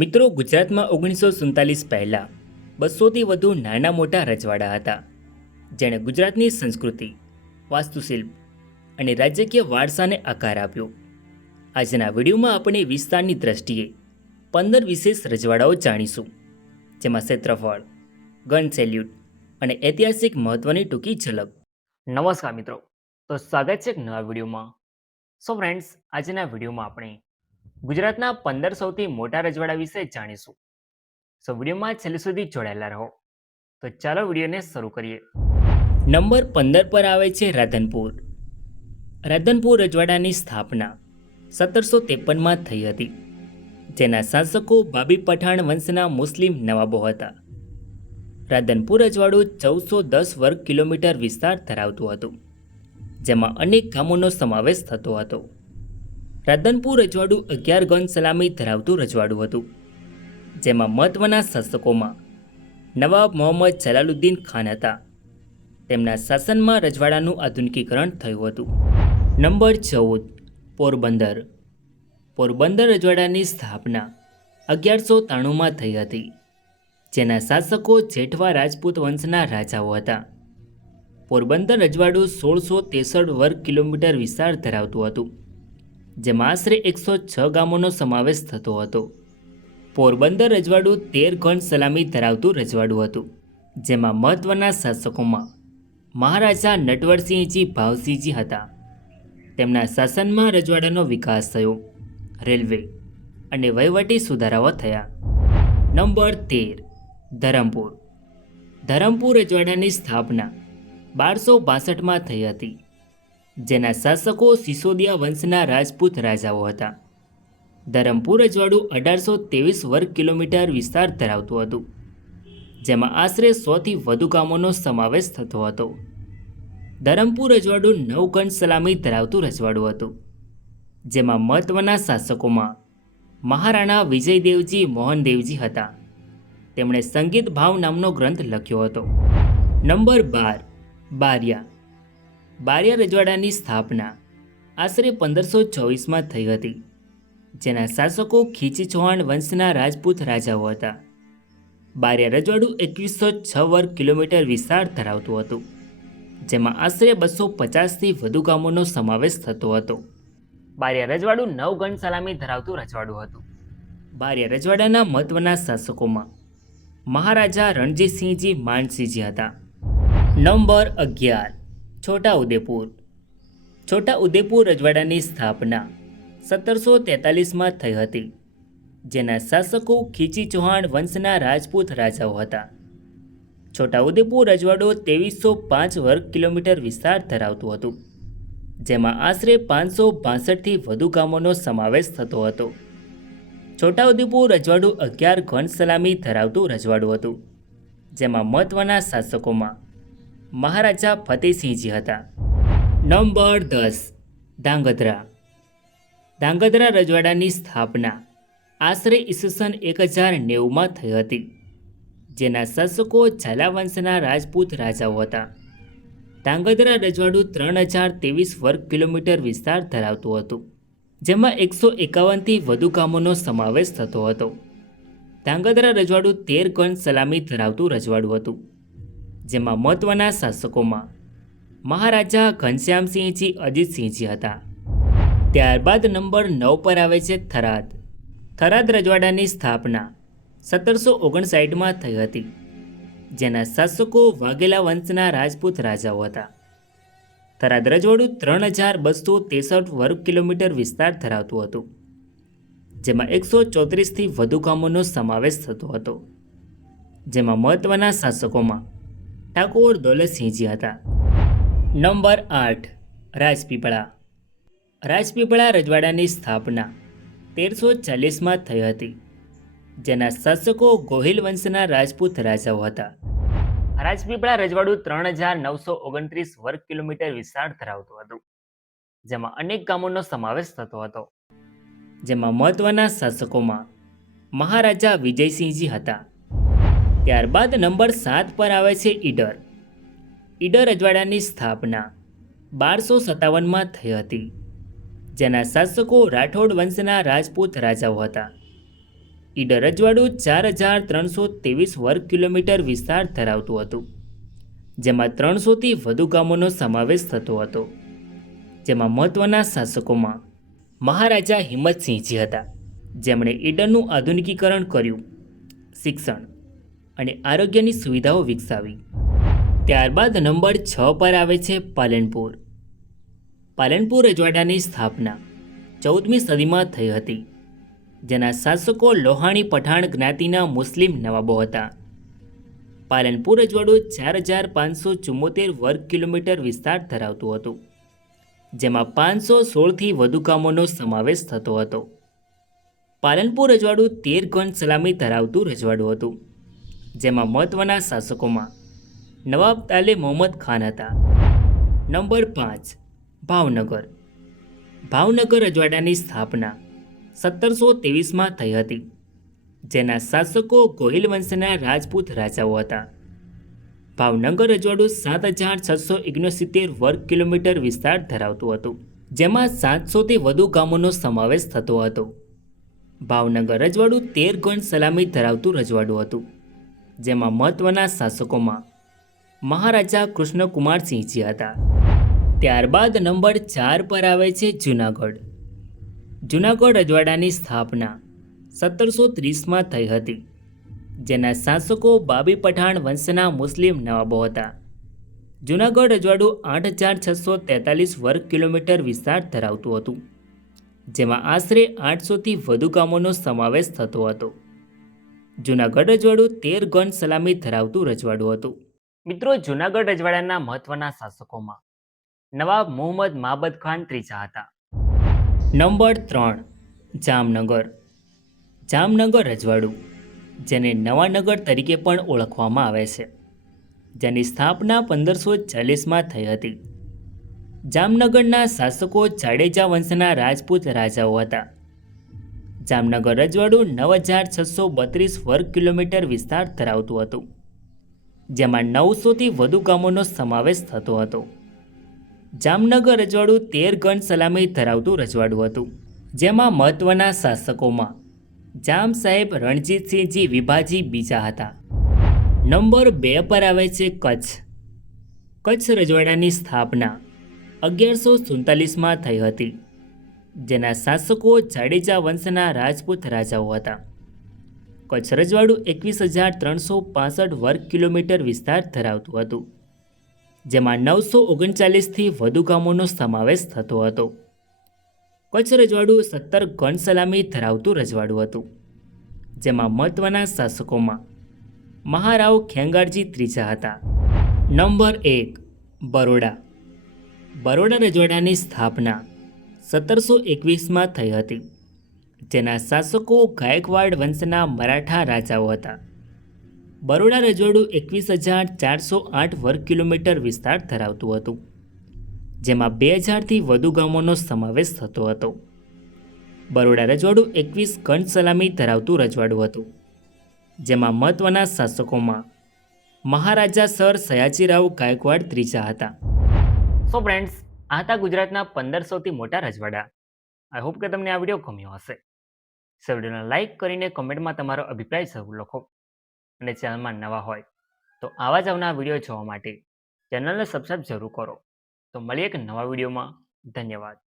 મિત્રો, ગુજરાતમાં 1947 પહેલાં 200થી વધુ નાના મોટા રજવાડા હતા, જેણે ગુજરાતની સંસ્કૃતિ, વાસ્તુશિલ્પ અને રાજકીય વારસાને આકાર આપ્યો. આજના વિડીયોમાં આપણે વિસ્તારની દ્રષ્ટિએ 15 વિશેષ રજવાડાઓ જાણીશું, જેમાં ક્ષેત્રફળ, ગન સેલ્યુટ અને ઐતિહાસિક મહત્વની ટૂંકી ઝલક. નમસ્કાર મિત્રો, તો સ્વાગત છે એક નવા વિડીયોમાં. ફ્રેન્ડ્સ, આજના વિડીયોમાં આપણે ગુજરાતના 15 સૌથી મોટા રજવાડા વિશે જાણીશું. વિડીયોમાં છેલ્લે સુધી જોડાયેલા રહો. તો ચાલો વિડીયોને શરૂ કરીએ. નંબર 15 પર આવે છે રાધનપુર. રાધનપુર રજવાડાની સ્થાપના 1753માં થઈ હતી, જેના શાસકો બાબી પઠાણ વંશના મુસ્લિમ નવાબો હતા. રાધનપુર રજવાડું 1410 વર્ગ કિલોમીટર વિસ્તાર ધરાવતું હતું, જેમાં અનેક ગામોનો સમાવેશ થતો હતો. રાધનપુર રજવાડું 11 ગન સલામી ધરાવતું રજવાડું હતું, જેમાં મહત્વના શાસકોમાં નવાબ મોહમ્મદ જલાલુદ્દીન ખાન હતા. તેમના શાસનમાં રજવાડાનું આધુનિકીકરણ થયું હતું. નંબર 14, પોરબંદર. પોરબંદર રજવાડાની સ્થાપના 1193માં થઈ હતી, જેના શાસકો જેઠવા રાજપૂત વંશના રાજાઓ હતા. પોરબંદર રજવાડું 1663 વર્ગ કિલોમીટર વિસ્તાર ધરાવતું હતું, જેમાં આશરે 106 ગામોનો સમાવેશ થતો હતો. પોરબંદર રજવાડું 13 ગણ સલામી ધરાવતું રજવાડું હતું, જેમાં મહત્વના શાસકોમાં મહારાજા નટવરસિંહજી ભાવસિંહજી હતા. તેમના શાસનમાં રજવાડાનો વિકાસ થયો, રેલવે અને વહીવટી સુધારાઓ થયા. નંબર 13, ધરમપુર. ધરમપુર રજવાડાની સ્થાપના 1262માં થઈ હતી, જેના શાસકો સિસોદિયા વંશના રાજપૂત રાજાઓ હતા. ધરમપુર રજવાડું 1823 વર્ગ કિલોમીટર વિસ્તાર ધરાવતું હતું, જેમાં આશરે 100થી વધુ ગામોનો સમાવેશ થતો હતો. ધરમપુર રજવાડું 9 ગણ સલામી ધરાવતું રજવાડું હતું, જેમાં મહત્વના શાસકોમાં મહારાણા વિજયદેવજી મોહનદેવજી હતા. તેમણે સંગીત ભાવ નામનો ગ્રંથ લખ્યો હતો. નંબર 12, બારિયા. બારિયા રજવાડાની સ્થાપના આશરે 1524માં થઈ હતી, જેના શાસકો ખીચી ચૌહાણ વંશના રાજપૂત રાજાઓ હતા. બારિયા રજવાડું 2106 વર્ગ કિલોમીટર વિસ્તાર ધરાવતું હતું, જેમાં આશરે 250થી વધુ ગામોનો સમાવેશ થતો હતો. બારિયા રજવાડું 9 ગણ સલામી ધરાવતું રજવાડું હતું. બારિયા રજવાડાના મહત્વના શાસકોમાં મહારાજા રણજીતસિંહજી માનસિંહજી હતા. નંબર 11, છોટાઉદેપુર. છોટાઉદેપુર રજવાડાની સ્થાપના 1743માં થઈ હતી, જેના શાસકો ખીચી ચૌહાણ વંશના રાજપૂત રાજાઓ હતા. છોટાઉદેપુર રજવાડો 2305 વર્ગ કિલોમીટર વિસ્તાર ધરાવતું હતું, જેમાં આશરે 562થી વધુ ગામોનો સમાવેશ થતો હતો. છોટાઉદેપુર રજવાડું 11 ગણ સલામી ધરાવતું રજવાડું હતું, જેમાં મહત્વના શાસકોમાં મહારાજા ફતેહસિંહજી હતા. નંબર 10, ધાંગધ્રા. ધાંગધ્રા રજવાડાની સ્થાપના આશરે ઈસવીસન 1090માં થઈ હતી, જેના શાસકો ઝાલા વંશના રાજપૂત રાજાઓ હતા. ધાંગધ્રા રજવાડું 3023 વર્ગ કિલોમીટર વિસ્તાર ધરાવતું હતું, જેમાં 151થી વધુ ગામોનો સમાવેશ થતો હતો. ધાંગધ્રા રજવાડું 13 ગણ સલામી ધરાવતું રજવાડું હતું, જેમાં મહત્વના શાસકોમાં મહારાજા ઘનશ્યામસિંહજી અજીતસિંહજી હતા. ત્યારબાદ નંબર 9 પર આવે છે થરાદ. થરાદ રજવાડાની સ્થાપના 1759માં થઈ હતી, જેના શાસકો વાઘેલા વંશના રાજપૂત રાજાઓ હતા. થરાદ રજવાડું 3263 વર્ગ કિલોમીટર વિસ્તાર ધરાવતું હતું, જેમાં 134થી વધુ ગામોનો સમાવેશ થતો હતો. જેમાં મહત્વના શાસકોમાં ઠાકોર દોલતસિંહજી હતા. નંબર 8, રાજપીપળા. રાજપીપળા રજવાડાની સ્થાપના 1340માં થઈ હતી, જેના શાસકો ગોહિલ વંશના રાજપૂત રાજાઓ હતા. રાજપીપળા રજવાડું 3929 વર્ગ કિલોમીટર વિસ્તાર ધરાવતું હતું, જેમાં અનેક ગામોનો સમાવેશ થતો હતો. જેમાં મહત્વના શાસકોમાં મહારાજા વિજયસિંહજી હતા. ત્યારબાદ નંબર 7 પર આવે છે ઈડર. ઈડર રજવાડાની સ્થાપના 1257માં થઈ હતી, જેના શાસકો રાઠોડ વંશના રાજપૂત રાજાઓ હતા. ઈડર રજવાડું 4323 વર્ગ કિલોમીટર વિસ્તાર ધરાવતું હતું, જેમાં 300થી વધુ ગામોનો સમાવેશ થતો હતો. જેમાં મહત્વના શાસકોમાં મહારાજા હિંમતસિંહજી હતા, જેમણે ઈડરનું આધુનિકીકરણ કર્યું, શિક્ષણ અને આરોગ્યની સુવિધાઓ વિકસાવી. ત્યારબાદ નંબર 6 પર આવે છે પાલનપુર. પાલનપુર રજવાડાની સ્થાપના 14મી સદીમાં થઈ હતી, જેના શાસકો લોહાણી પઠાણ જ્ઞાતિના મુસ્લિમ નવાબો હતા. પાલનપુર રજવાડું 4574 વર્ગ કિલોમીટર વિસ્તાર ધરાવતું હતું, જેમાં 516થી વધુ ગામોનો સમાવેશ થતો હતો. પાલનપુર રજવાડું 13 ગણ સલામી ધરાવતું રજવાડું હતું, જેમાં મહત્વના શાસકોમાં નવાબ તાલે મોહમ્મદ ખાન હતા. નંબર 5 ભાવનગર. ભાવનગર રજવાડાની સ્થાપના 1723માં થઈ હતી, જેના શાસકો ગોહિલ વંશના રાજપૂત રાજાઓ હતા. ભાવનગર રજવાડું 7669 વર્ગ કિલોમીટર વિસ્તાર ધરાવતું હતું, જેમાં 700થી વધુ ગામોનો સમાવેશ થતો હતો. ભાવનગર રજવાડું 13 ગણ સલામી ધરાવતું રજવાડું હતું, જેમાં મહત્વના શાસકોમાં મહારાજા કૃષ્ણકુમારસિંહજી હતા. ત્યારબાદ નંબર 4 પર આવે છે જૂનાગઢ. જૂનાગઢ રજવાડાની સ્થાપના 1730માં થઈ હતી, જેના શાસકો બાબી પઠાણ વંશના મુસ્લિમ નવાબો હતા. જૂનાગઢ રજવાડું 8643 વર્ગ કિલોમીટર વિસ્તાર ધરાવતું હતું, જેમાં આશરે 800થી વધુ ગામોનો સમાવેશ થતો હતો. જૂનાગઢ રજવાડું 13 ગણ સલામી ધરાવતું રજવાડું હતું. મિત્રો, જૂનાગઢ રજવાડાના મહત્વના શાસકોમાં નવાબ મુહમ્મદ માબદ ખાન ત્રીજા હતા. નંબર 3 જામનગર. જામનગર રજવાડું, જેને નવાનગર તરીકે પણ ઓળખવામાં આવે છે, જેની સ્થાપના 1540માં થઈ હતી. જામનગરના શાસકો જાડેજા વંશના રાજપૂત રાજાઓ હતા. જામનગર રજવાડું 9632 વર્ગ કિલોમીટર વિસ્તાર ધરાવતું હતું, જેમાં 900થી વધુ ગામોનો સમાવેશ થતો હતો. જામનગર રજવાડું 13 ગણ સલામી ધરાવતું રજવાડું હતું, જેમાં મહત્વના શાસકોમાં જામ સાહેબ રણજીતસિંહજી વિભાજી બીજા હતા. નંબર 2 પર આવે છે કચ્છ. કચ્છ રજવાડાની સ્થાપના 1147માં થઈ હતી, જેના શાસકો જાડેજા વંશના રાજપૂત રાજાઓ હતા. કચ્છ રજવાડું 21365 વર્ગ કિલોમીટર વિસ્તાર ધરાવતું હતું, જેમાં 939થી વધુ ગામોનો સમાવેશ થતો હતો. કચ્છ રજવાડું 17 ગણ સલામી ધરાવતું રજવાડું હતું, જેમાં મહત્વના શાસકોમાં મહારાવ ખેંગારજી ત્રીજા હતા. નંબર 1 બરોડા. બરોડા રજવાડાની સ્થાપના 1721માં થઈ હતી, જેના શાસકો ગાયકવાડ વંશના મરાઠા રાજાઓ હતા. બરોડા રજવાડું 21408 વર્ગ કિલોમીટર વિસ્તાર ધરાવતું હતું, જેમાં 2000થી વધુ ગામોનો સમાવેશ થતો હતો. બરોડા રજવાડું 21 ગણ સલામી ધરાવતું રજવાડું હતું, જેમાં મહત્વના શાસકોમાં મહારાજા સર સયાજીરાવ ગાયકવાડ ત્રીજા હતા. સો ફ્રેન્ડ્સ, આ હતા ગુજરાતના 15 સૌથી મોટા રજવાડા. આઈ હોપ કે તમને આ વિડીયો ગમ્યો હશે. વિડીયોને લાઇક કરીને કમેન્ટમાં તમારો અભિપ્રાય જરૂર લખો, અને ચેનલમાં નવા હોય તો આવા જ આવનારા વિડીયો જોવા માટે ચેનલને સબસ્ક્રાઈબ જરૂર કરો. તો મળીએ એક નવા વિડીયોમાં. ધન્યવાદ.